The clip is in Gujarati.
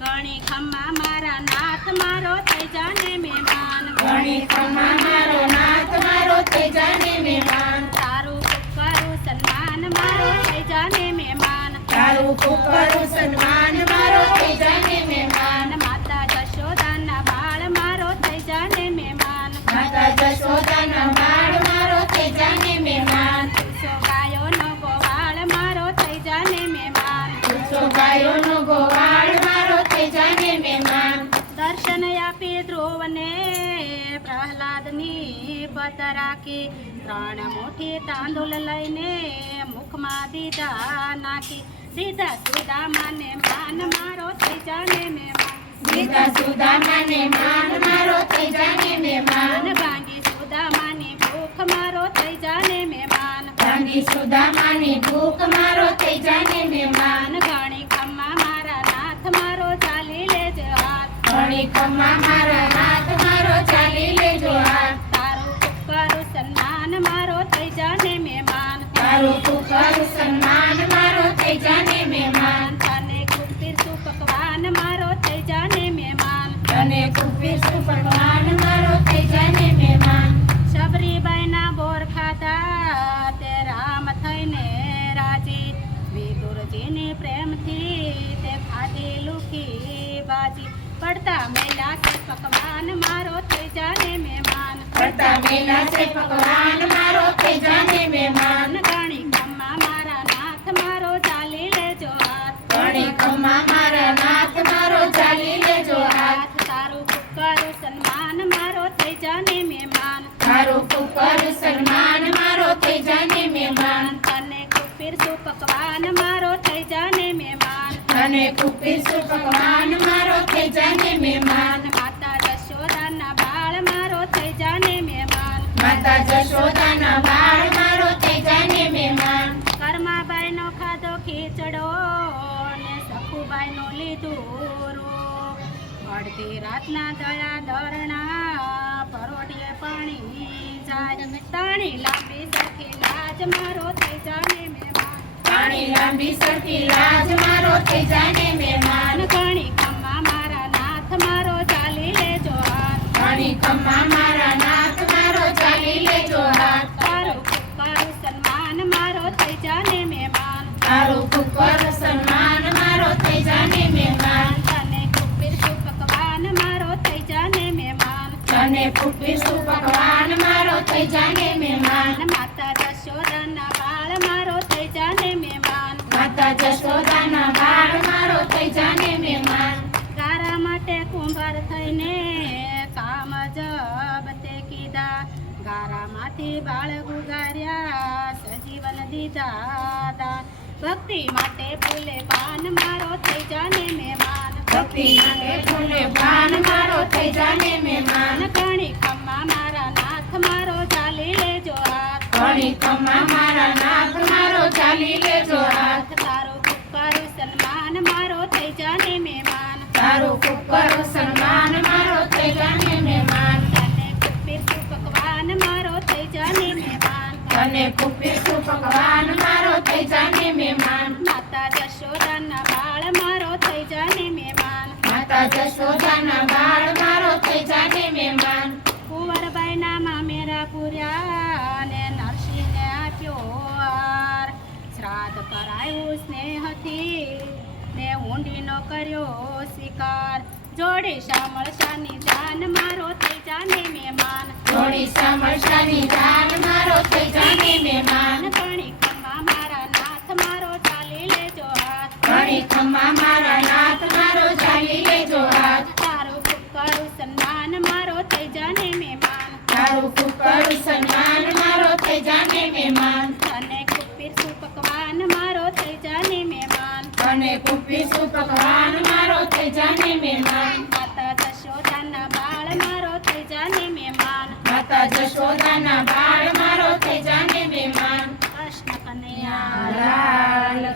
ઘણી ખમ્મા મારા નાથ મારો થઈ જાને મહેમાન. ઘણી ખમ્મા મારો નાથ મારો થઈ જાને મહેમાન. તારું કરું સન્માન મારો થઈ જાને મહેમાન. તારું કરું સન્માન મારો થઈ જાને મહેમાન. માતા જશોદાના બાળ મારો થઈ જાને મહેમાન. માતા જશોદાના બાળ મારો થઈ જાને મહેમાન. ગાયો નો ગોવાળ મારો થઈ જાને મહેમાન તુસો પ્રહલાદની પત રાખી ત્રણ મુઠ્ઠી તાંદુલ લઈને મુખમાં દીધા નાખી. દીધા સુદામાને માન મારો થઈ જાને મહેમાન. દીધા સુદામાને માન મારો થઈ જાને મહેમાન. માન ભાંગી સુદામાની ભૂખ મારો થઈ જાને મહેમાન. ભાંગી સુદામાની ભૂખ મારો થઈ જાને મહેમાન. માન ઘણી ખમ્મા મારા નાથ મારો ચાલી લેજે હાથ. ઘણી ખમ્મા મારો ચાલી લેજો હાથ. તારું સન્માન મારો થઈ જાને મહેમાન. તારું ખૂબ પડતા મેલા છે પકવાન મારો થઈ જાને મહેમાન. પડતા મેલા છે પકવાન મારો થઈ જાને મહેમાન. ઘણી ખમ્મા મારા નાથ મારો ચાલી લેજો હાથ. ઘણી ખમ્મા મારા નાથ મારો ચાલી લેજો હાથ. તારું કરું સન્માન મારો થઈ જાને મહેમાન. તારું ખૂબ સન્માન મારો થઈ જાને મહેમાન. તને કુપીર સુ પકવાન મારો ખૂબ વિષ્ણુ ભગવાન મારો થઈ જાને મહેમાન. માતા જશોદાના બાળ મારો થઈ જાને મહેમાન. માતા જશોદાના બાળ મારો થઈ જાને મહેમાન. કર્માબાઈનો ખાધો ખીચડો ને સખુબાઈનો લીધું રો અડધી રાતના દળા દરણા પરોઢીએ પાણી જાય. તાણી લાંબી સખી લાજ મારો થઈ જાને મહેમાન. પાણી લાંબી સરખી લાજ મારો થઈ જાને મહેમાન. માન ઘણી ખમ્મા મારા નાથ મારો ચાલી લેજો હાથ. ઘણી ખમ્મા મારા નાથ મારો ચાલી લેજો હાથ. તારો કુકર સન્માન મારો થઈ જાને મહેમાન. તારો કુકર સન્માન મારો થઈ જાને મહેમાન. તને કુપીર સુ પકવાન મારો થઈ જાને મહેમાન. તને કુપીર સુ પકવાન મારો થઈ જાને મહેમાન. માતા જશોદાના જશોદાના બાળ મારો થઈ જાને મહેમાન ગારા માટે કુંભાર થઈને કામ જબ તે કીધા. ગારામાંથી બાળ ગુગાર્યા સજીવન દીધા ભક્તિ માટે ફૂલે પાન મારો થઈ જાને મહેમાન. ભક્તિ માટે ફૂલે પાન મારો થઈ જાને મહેમાન. ઘણી ખમ્મા મારા નાથ મારો ચાલી લેજો હાથ. ઘણી ખમ્મા મારા નાથ મારો ચાલી લેજો મહેમાન તારું સન્માન મારો થઈ જાને મહેમાન પકવાન મારો થઈ જાને મહેમાન. તને વિષ્ણુ ભગવાન મારો થઈ જાને મહેમાન. માતા જશોદાના બાળ મારો થઈ જાને મહેમાન. માતા જશોદાના બાળ મારો થઈ જાને મહેમાન. કુંવરબાઈના મામેરા પૂર્યા ને નરસિંહને આપ્યો શ્રાદ્ધ કરાયું સ્નેહથી. ને કર્યો શિકાર જોડી શામળ શાની જાન મારો તે જાને મહેમાન શામળ શાની જાન મેં કુપીશું ભગવાન મારો થઈ જાને મહેમાન. માતા જશોદાના બાળ મારો થઈ જાને મહેમાન. માતા જશોદાના બાળ મારો થઈ જાને મહેમાન. કૃષ્ણ કનૈયા